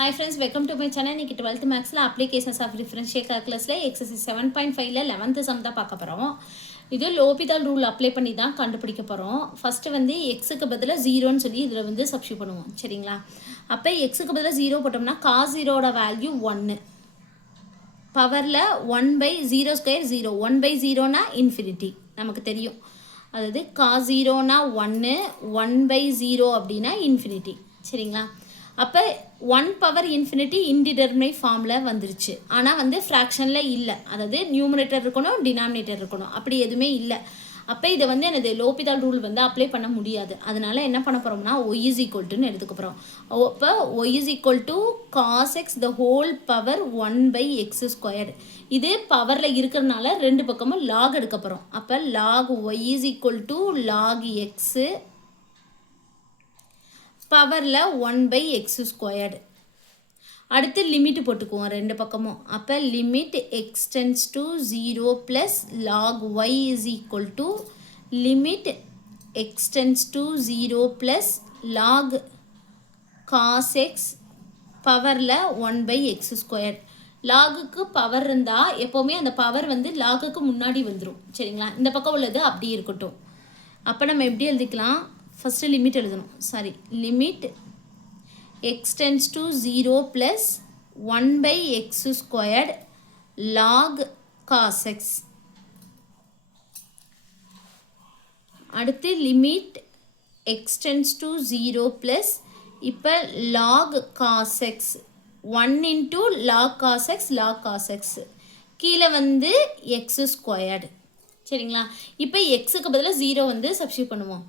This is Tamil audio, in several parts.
Hi friends, welcome to my channel. இன்னைக்கு 12th Maths applications of differential calculus exercise 7.5 11th sum தான் பார்க்க போறோம். இது லோபிதால் ரூல் அப்ளை பண்ணி தான் கண்டுபிடிக்க போறோம். ஃபர்ஸ்ட் வந்து x க்கு பதிலா 0 ன்னு சொல்லி இதுல வந்து சப்ஸ்டிட்யூட் பண்ணுவோம். சரிங்களா? அப்ப x க்கு பதிலா 0 போட்டோம்னா cos 0 ஓட வேல்யூ 1. பவர்ல 1/0 ஸ்கொயர் 0. 1/0 னா இன்ஃபினிட்டி. நமக்கு தெரியும். அதாவது cos 0 னா 1, 1/0 அப்படினா இன்ஃபினிட்டி. சரிங்களா? அப்போ 1 பவர் இன்ஃபினிட்டி இன்டிடெர்மினேட் ஃபார்மில் வந்துருச்சு. ஆனால் வந்து ஃப்ராக்ஷனில் இல்லை. அதாவது நியூமரேட்டர் இருக்கணும், டினாமினேட்டர் இருக்கணும். அப்படி எதுவுமே இல்லை. அப்போ இதை வந்து எனது லோபிதால் ரூல் வந்து அப்ளை பண்ண முடியாது. அதனால என்ன பண்ண போகிறோம்னா y is equal to எடுத்துக்க போகிறோம். அப்போ y is equal to cos x the whole power 1/x squared. இது பவரில் இருக்கிறதுனால ரெண்டு பக்கமும் log எடுக்க போகிறோம். அப்போ log y is equal to log x பவரில் 1/x squared. அடுத்து லிமிட் போட்டுக்குவோம் ரெண்டு பக்கமும். அப்போ limit x tends to 0 plus log y is equal to limit x tends to 0 plus log cos x பவரில் 1/x squared. லாகுக்கு பவர் இருந்தால் எப்போவுமே அந்த பவர் வந்து லாகுக்கு முன்னாடி வந்துடும். சரிங்களா? இந்த பக்கம் உள்ளது அப்படி இருக்கட்டும். அப்போ நம்ம எப்படி எழுதிக்கலாம்? ஃபஸ்ட்டு லிமிட் எழுதணும். Sorry, limit x tends to 0 plus 1/x squared log cos x. அடுத்து limit x tends to 0 plus இப்போ log cos x 1 into log cos x கீழே வந்து x squared. சரிங்களா? இப்போ எக்ஸுக்கு பதிலாக 0 வந்து சப்ஸ்டிட்யூட் பண்ணுவோம்.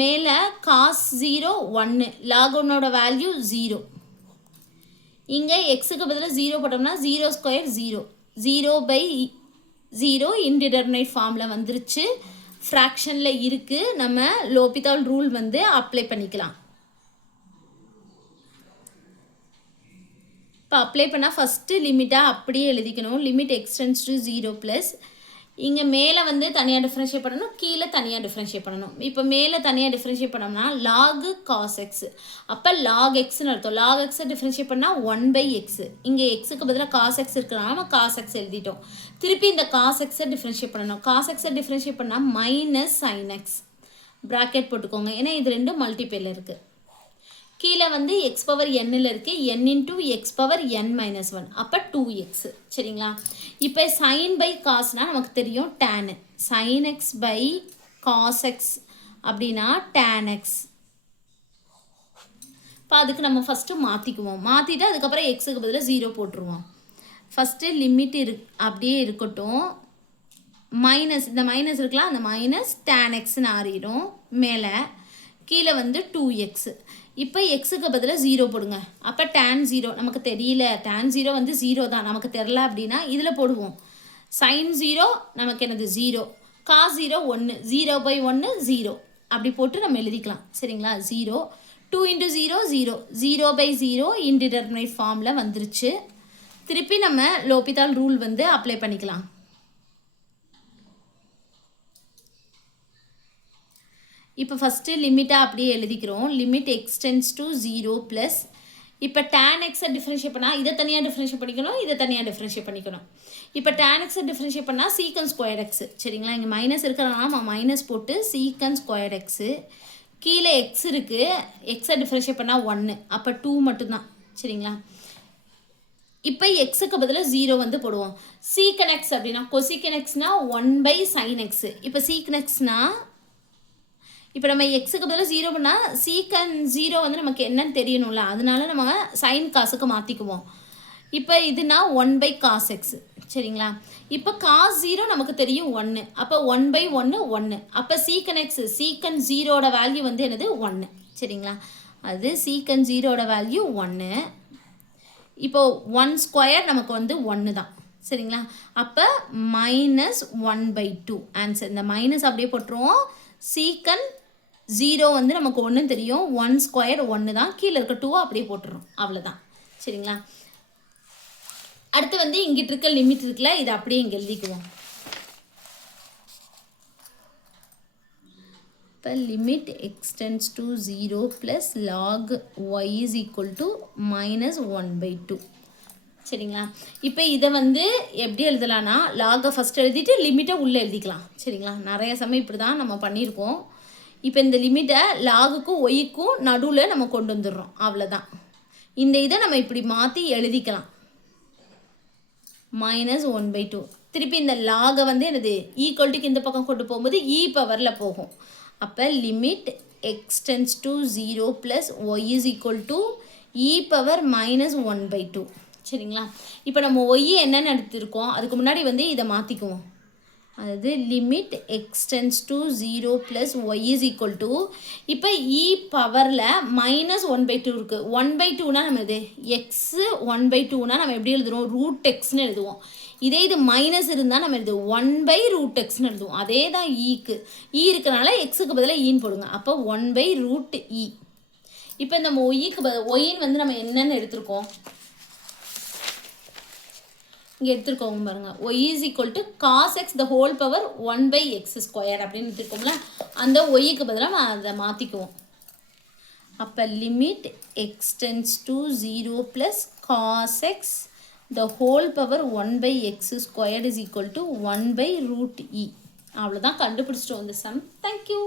மேலே cos 0 1, log 1ஓட வேல்யூ 0. இங்கே எக்ஸுக்கு பதிலாக 0 போட்டோம்னா 0 ஸ்கொயர் 0. 0/0 இன்டிடெர்மினேட் ஃபார்மில் வந்துருச்சு. ஃப்ராக்ஷனில் இருக்குது. நம்ம லோபிதால் ரூல் வந்து அப்ளை பண்ணிக்கலாம். இப்போ அப்ளை பண்ணால் ஃபஸ்ட்டு லிமிட்டாக அப்படியே எழுதிக்கணும். Limit x tends to 0 plus இங்கே மேலே வந்து தனியாக டிஃப்ரென்ஷியேட் பண்ணணும், கீழே தனியாக டிஃப்ரென்ஷியேட் பண்ணணும். இப்போ மேலே தனியாக டிஃப்ரென்ஷியேட் பண்ணோம்னா log cos x. அப்போ log xன்னு அர்த்தம். log x டிஃப்ரென்ஷியேட் பண்ணால் 1/x. இங்கே எக்ஸுக்கு பதிலாக cos x இருக்கிறனால நம்ம cos x எழுதிட்டோம். திருப்பி இந்த cos x டிஃப்ரென்ஷியேட் பண்ணணும். cos x டிஃப்ரென்ஷியேட் பண்ணால் மைனஸ் sin x. ப்ராக்கெட் போட்டுக்கோங்க, ஏன்னா இது ரெண்டும் மல்டிபிளில் இருக்குது. கீழே வந்து x பவர் nல் இருக்குது, n into x power n minus 1. அப்போ 2x. சரிங்களா? இப்போ sin by cosனால் நமக்கு தெரியும் tan. sin x by cos x அப்படின்னா tan x. இப்போ அதுக்கு நம்ம ஃபஸ்ட்டு மாற்றிக்குவோம். மாற்றிட்டு அதுக்கப்புறம் எக்ஸுக்கு பதிலாக 0 போட்டுருவோம். ஃபஸ்ட்டு லிமிட் அப்படியே இருக்கட்டும். மைனஸ், இந்த மைனஸ் இருக்கலாம், அந்த மைனஸ் tan xன்னு ஆறிடும். மேலே கீழே வந்து 2x. இப்போ எக்ஸுக்கு பதிலாக 0 போடுங்க. அப்போ tan 0 நமக்கு தெரியல. tan 0 வந்து 0 தான், நமக்கு தெரில அப்படின்னா இதில் போடுவோம். sin 0 நமக்கு என்னது 0, cos 0 1, 0/1 0 அப்படி போட்டு நம்ம எழுதிக்கலாம். சரிங்களா? 0 2 into 0 0, 0/0 இன்டிடெர்மினேட் ஃபார்மில் வந்துருச்சு. திருப்பி நம்ம லோபிதால் ரூல் வந்து அப்ளை பண்ணிக்கலாம். இப்போ ஃபஸ்ட்டு லிமிட்டாக அப்படியே எழுதிக்கிறோம். Limit x tends to 0 plus இப்போ tan x டிஃப்ரென்ஷியேட் பண்ணால் இதை தனியாக டிஃப்ரென்ஷியேட் பண்ணிக்கணும், இதை தனியாக டிஃப்ரென்ஷியேட் பண்ணிக்கணும். இப்போ tan x டிஃப்ரென்ஷியேட் பண்ணால் சீக்கன் ஸ்கொயர் x. சரிங்களா? இங்கே மைனஸ் இருக்கிறனால நம்ம மைனஸ் போட்டு சீக்கன் ஸ்கொயர் x. கீழே x இருக்குது, எக்ஸை டிஃப்ரென்ஷியேட் பண்ணால் 1, அப்போ 2 மட்டும்தான். சரிங்களா? இப்போ எக்ஸுக்கு பதிலாக 0 வந்து போடுவோம். சீக்கன் x அப்படின்னா கொசிக்கன் xனால் 1/sin x. இப்போ சீக்கன் xனால் இப்போ நம்ம எக்ஸுக்கு பதிலாக 0 பண்ணால் சீக்கன் 0 வந்து நமக்கு என்னன்னு தெரியணும்ல, அதனால நம்ம சைன் காசுக்கு மாற்றிக்குவோம். இப்போ இதுனா 1/cos x. சரிங்களா? இப்போ cos 0 நமக்கு தெரியும் 1, அப்போ 1/1 1. அப்போ சீக்கன் x, சீக்கன் 0ஓட வேல்யூ வந்து என்னது 1. சரிங்களா? அது சீக்கன் 0ஓட வேல்யூ 1. இப்போ 1 ஸ்கொயர் நமக்கு வந்து 1 தான். சரிங்களா? அப்போ மைனஸ் 1/2 ஆன்சர். இந்த மைனஸ் அப்படியே போட்டுருவோம். சீக்கன் 0 வந்து நமக்கு 1 தெரியும், 1 ஸ்கொயர் 1 தான். கீழே இருக்க 2 அப்படியே போட்டுரும், அவ்வளோதான். சரிங்களா? அடுத்து வந்து இங்கிட்டு இருக்க லிமிட் இருக்குல்ல, இதை அப்படியே இங்கே எழுதிக்குவோம். இப்போ அப்போ limit x tends to 0 plus log y is equal to -1/2. சரிங்களா? இப்போ இதை வந்து எப்படி எழுதலான்னா லாகை ஃபஸ்ட் எழுதிட்டு லிமிட்டை உள்ளே எழுதிக்கலாம். சரிங்களா? நிறைய சமயம் இப்படி தான் நம்ம பண்ணியிருக்கோம். இப்போ இந்த லிமிட்டை லாகுக்கும் ஒய்க்கும் நடுவில் நம்ம கொண்டு வந்துடுறோம். அவ்வளோதான். இந்த இதை நம்ம இப்படி மாற்றி எழுதிக்கலாம். -1/2. திருப்பி இந்த லாகை வந்து என்னது ஈக்குவல்ட்டுக்கு இந்த பக்கம் கொண்டு போகும்போது இ பவரில் போகும். அப்போ limit x tends to 0 plus y is equal to e power -1/2. சரிங்களா? இப்போ நம்ம ஒய் என்னென்னு எடுத்துருக்கோம், அதுக்கு முன்னாடி வந்து இதை மாற்றிக்குவோம். அதாவது limit x tends to 0 plus y is equal to இப்போ இ பவரில் -1/2 இருக்குது. 1/2னா நம்ம இது எக்ஸு 1/2னா நம்ம எப்படி எழுதுகிறோம், ரூட் எக்ஸ்னு எழுதுவோம். இதே இது மைனஸ் இருந்தால் நம்ம இது 1/√xன்னு எழுதுவோம். அதே தான் ஈக்கு இ இருக்கிறனால எக்ஸுக்கு பதிலாக ஈன்னு போடுங்க. அப்போ 1/√e. இப்போ நம்ம ஒய்க்கு ஒய்ன்னு வந்து நம்ம என்னென்னு எடுத்திருக்கோம், இங்கே எடுத்துருக்கோங்க பாருங்கள். Y is equal to cos x the whole power 1/x² அப்படின்னு எடுத்துருக்கோம்ல, அந்த ஒய்க்கு பதிலாக நான் அதை மாற்றிக்குவோம். அப்போ limit x tends to 0 plus cos x the whole power 1/x² is equal to 1/√e. அவ்வளோதான், கண்டுபிடிச்சிட்டோம் இந்த சம். தேங்க்யூ.